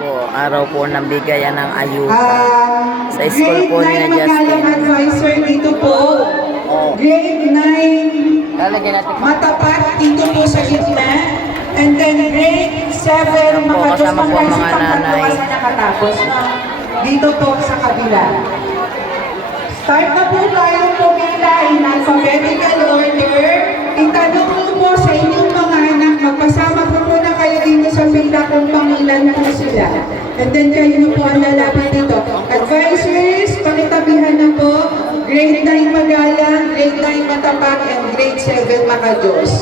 po, araw po ng bigayan ng ayuda sa school po ni Grade 9 Justin. Magalang Advisor dito po. Grade 9 Matapat dito po sa gitna. And then grade 7 po, mga kasama po ang mga nanay. nakatapos na dito po sa kabila. Start na po tayo pumila in alphabetical order. Itanong ko po sa inyong mga anak, magpasama po muna kayo dito sa pila kung pangilan po sila. And then kayo po ang lalapit dito. Advisors, pakitabihan na po. Grade 9 Magalang, grade 9 Matapat, and grade 7 Makajos.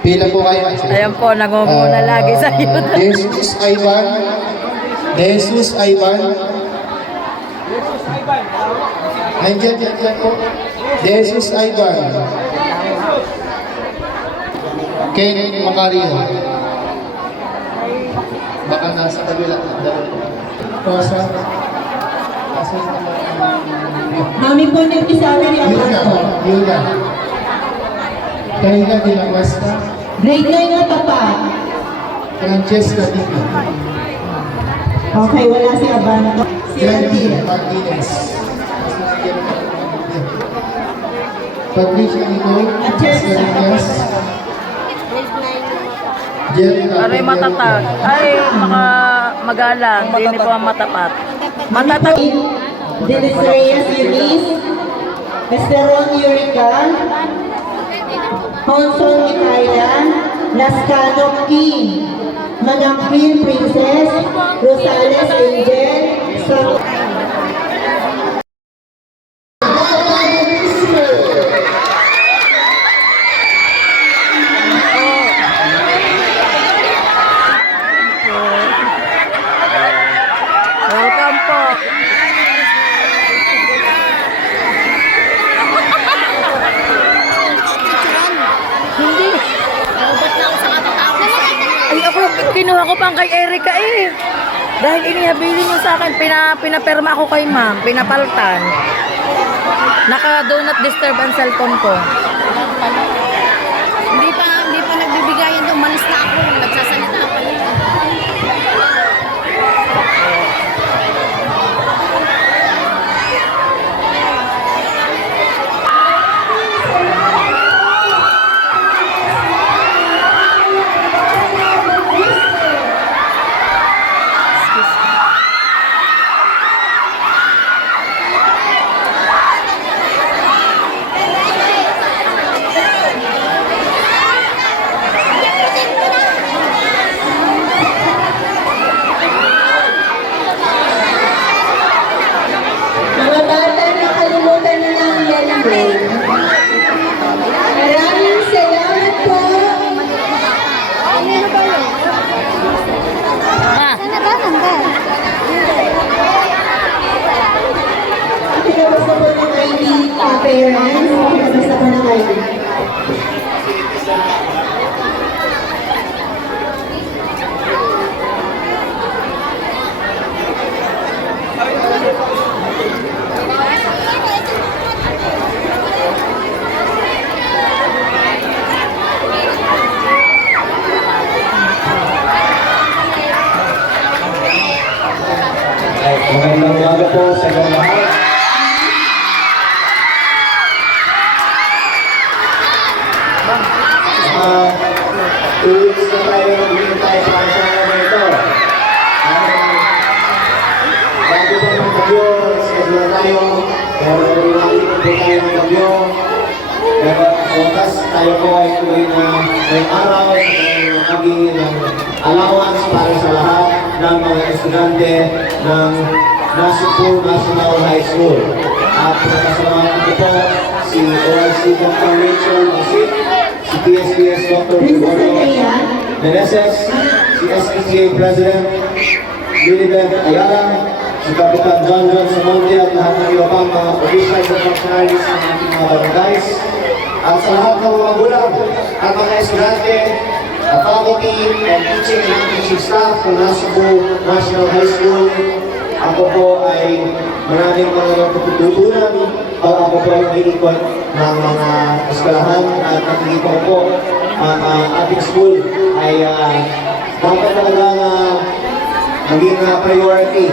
Pila po kayo. Ayan po, nangunguna lagi sa ayuda. Jesus Ivan. Jesus Ivan. Nandiyan po. Jesus Ivan. Ken Macario. Baka nasa kabila. Rosa. Mami po nagkisabi ni Yuda. Kaya de la Cuesta. Grade 9 Matapat. Francesca Dito. Okay, wala si Abano. Si Jeremy Auntie. Martinez. Patricia Nico. Escalinas. Aray matatag. Ay, mga magalang. Hindi po ang matapat. Matatag. Dennis Reyes Eunice. Esteron Yurica. Honson Mikayla. Lascano King. Manangkin Princess. Rosales Angel. Welcome po. Hindi. Ay, ako, kinuha ko pang kay Erika eh. Dahil inihabilin niyo sa akin, pinaperma ako kay ma'am, pinapaltan. Naka-do not disturb ang cellphone ko. Hindi pa nagbibigayan doon. Malis na ako. Nagsasalita pa yun. Mga bata, nakalimutan na ng yellow brain. Maraming salamat po. Pinabas na po ng ID parents. Pinabas na po ng ID. Magandang umaga po sa inyong lahat. Uh, 2 weeks na tayo naghihintay para sa mga ito. Bago po ng bagyo, schedule na tayo. Pero nakikita po tayo ng bagyo. Pero bukas tayo po ay tuloy na may araw sa magiging allowance para sa lahat ng mga estudyante ng Nasipur National High School. At nakasama ko po si OIC Dr. Rachel Masip, si PSPS Dr. Gregorio Meneses, si SPCA President Lilibeth Ayala, si Kapitan John Samonte at lahat ng iba pang mga officials at functionaries ng ating mga barangays. At sa lahat ng mga magulang at mga estudyante, faculty and teaching and non-teaching staff ng Nasipur National High School, ako po ay maraming mga natututunan ako po ay iikot ng mga eskwelahan at nakikita ko po ang ating school ay dapat talaga maging priority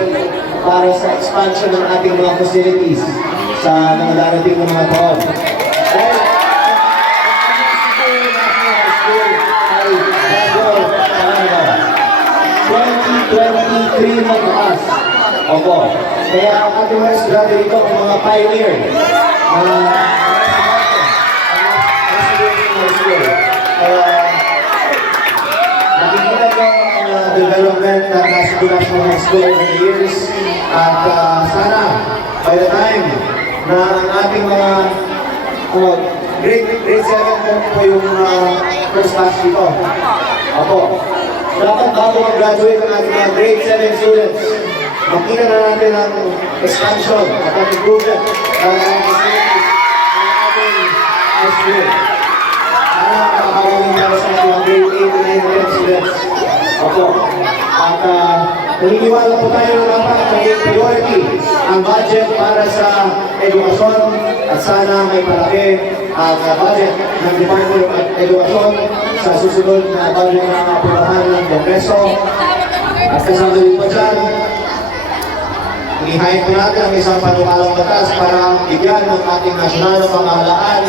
para sa expansion ng ating mga facilities sa mga darating ng mga taon. Dahil ang school ay bago sa kanila. 2023 mag-as. Opo. Kaya ang ating mga estudyante dito ang mga pioneer. Nakikita ko ang development ng National High School over the years. At sana, by the time na ang ating mga grade 7 po yung first class dito. Opo. Dapat bago mag-graduate ang ating mga grade 7 students, makita na natin ang expansion at ang improvement ng facilities ng ating high school. Sana makakawin para sa ating mga grade 8 and 9 students. Opo. At naniniwala po tayo na dapat maging priority ang budget para sa edukasyon at sana may palaki ang budget ng Department of Education sa susunod na budget na apurahan ng Kongreso. At kasama din po dyan, inihain po natin ang isang panukalang batas para bigyan ng ating nasyonal na pamahalaan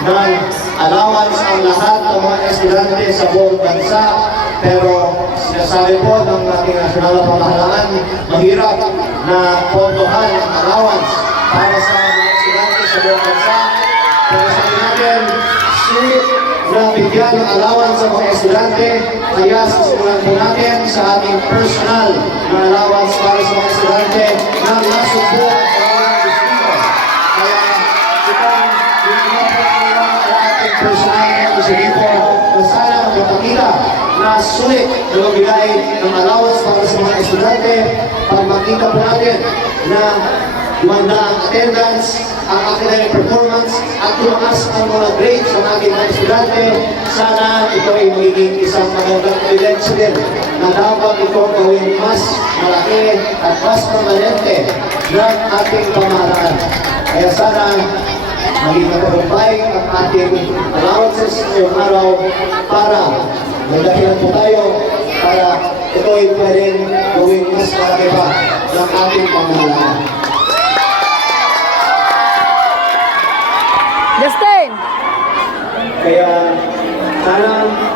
ng allowance ang lahat ng mga estudyante sa buong bansa. Pero sinasabi po ng ating nasyonal na pamahalaan, mahirap na pondohan ang allowance para sa mga estudyante sa buong bansa. Pero sabi natin, sulit na bigyan ng allowance sa mga estudyante, kaya susulan po natin sa ating personal na allowance para sa mga estudyante na nasubok sa mga destino. Kaya itong binigyan po ang ating personal na inisiatibo na sana magpapakita na sulit na magbigay ng allowance para sa mga estudyante para makita po natin na gumanda ang attendance, ang academic performance, at tumaas ang mga grades ng ating mga estudyante. Sana ito ay magiging isang magandang evidence din na dapat ito gawin mas malaki at mas permanente ng ating pamahalaan. Kaya sana maging matagumpay ang ating allowances ngayong araw para magdahilan po tayo para ito ay pwedeng gawin mas malaki pa ng ating pamahalaan. Justin! Kaya sana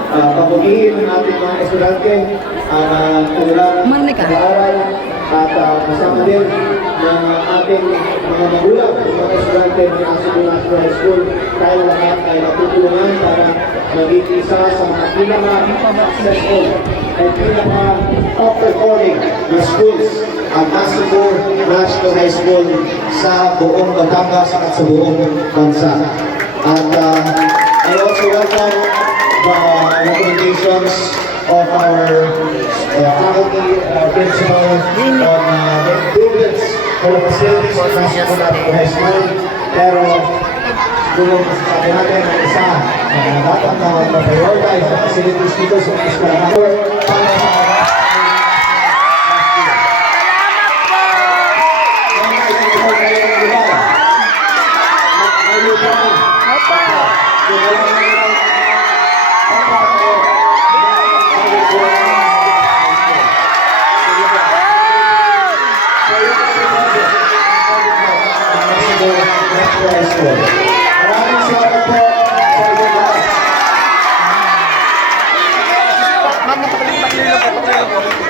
pabugihin ang ating mga estudyante ang kanilang Marinig ka? pag-aaral at kasama din ng ating mga magulang, mga estudyante ng Cebu National High School. Tayo lahat ay natutulungan para maging isa sa mga pinaka-successful at pinaka-top performing na schools ang Cebu National High School sa buong Batangas at sa buong bansa. At I also welcome the recommendations of our faculty principal on the improvements for the facilities of Cebu National High School. Pero kung masasabi natin ang isa na dapat na ma-prioritize ang facilities dito sa eskwelahan para sa maraming salamat po sa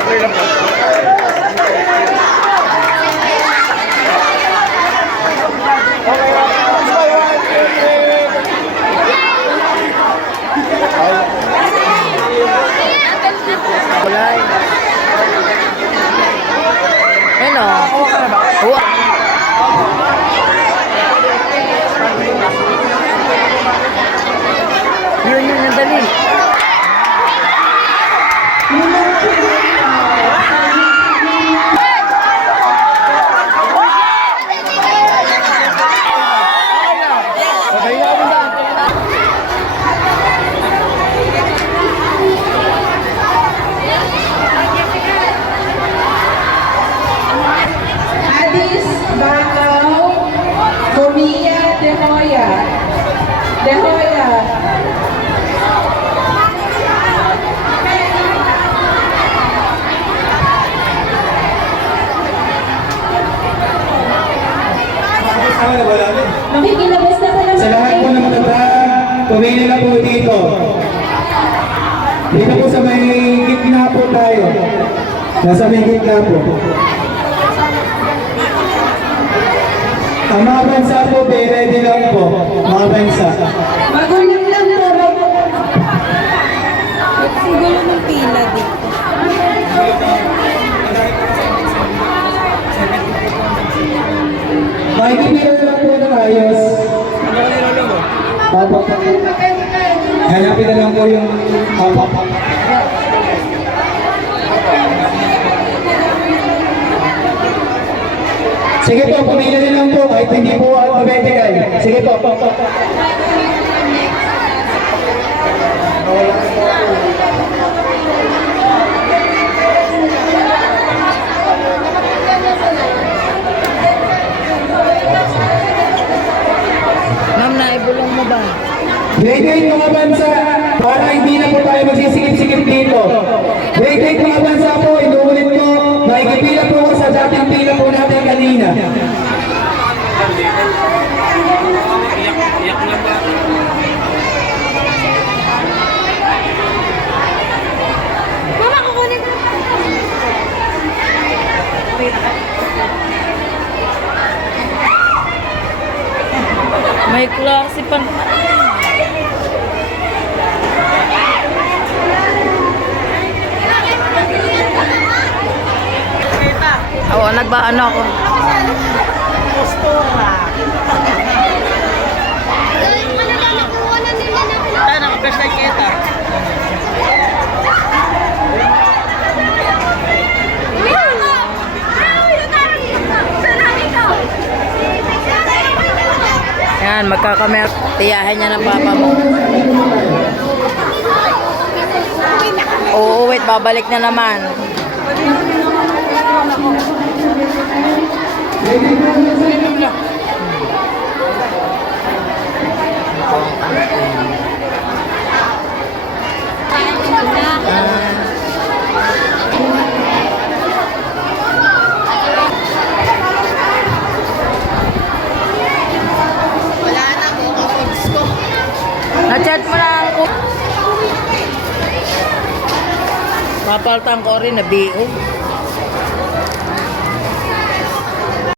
inyong lahat. Hello. Yun, nadali. De Hoya. Makikilabas na pala Sa lahat po ng matatag, pumili na po dito. Dito po sa may gitna po tayo. Nasa may gitna po. Ang mga bansa po, ready lang po. Mga bansa. Magulang lang po. Siguro ng pila dito. Makikipira na lang po ng ayos. Papa. Hanapin na lang po yung papa. Sige po, pumili na lang po kahit hindi po alphabetical. Sige po. Ma'am, naibulong mo ba? Grade 8 mga bansa, para hindi na po tayo magsisikip-sikip dito. Grade 8 mga bansa po, inuulit ko, makikipila po ako sa dating pila po natin kanina. Mama, kukunin ko. May klase pa. Oo, nagbaano ako. Yan, magkakamer. Tiyahin niya ng papa mo. Oo, wait, babalik na naman. Wala na ako. Kapag ko. Na-chat mo na ako. Papaltan ko rin na BO.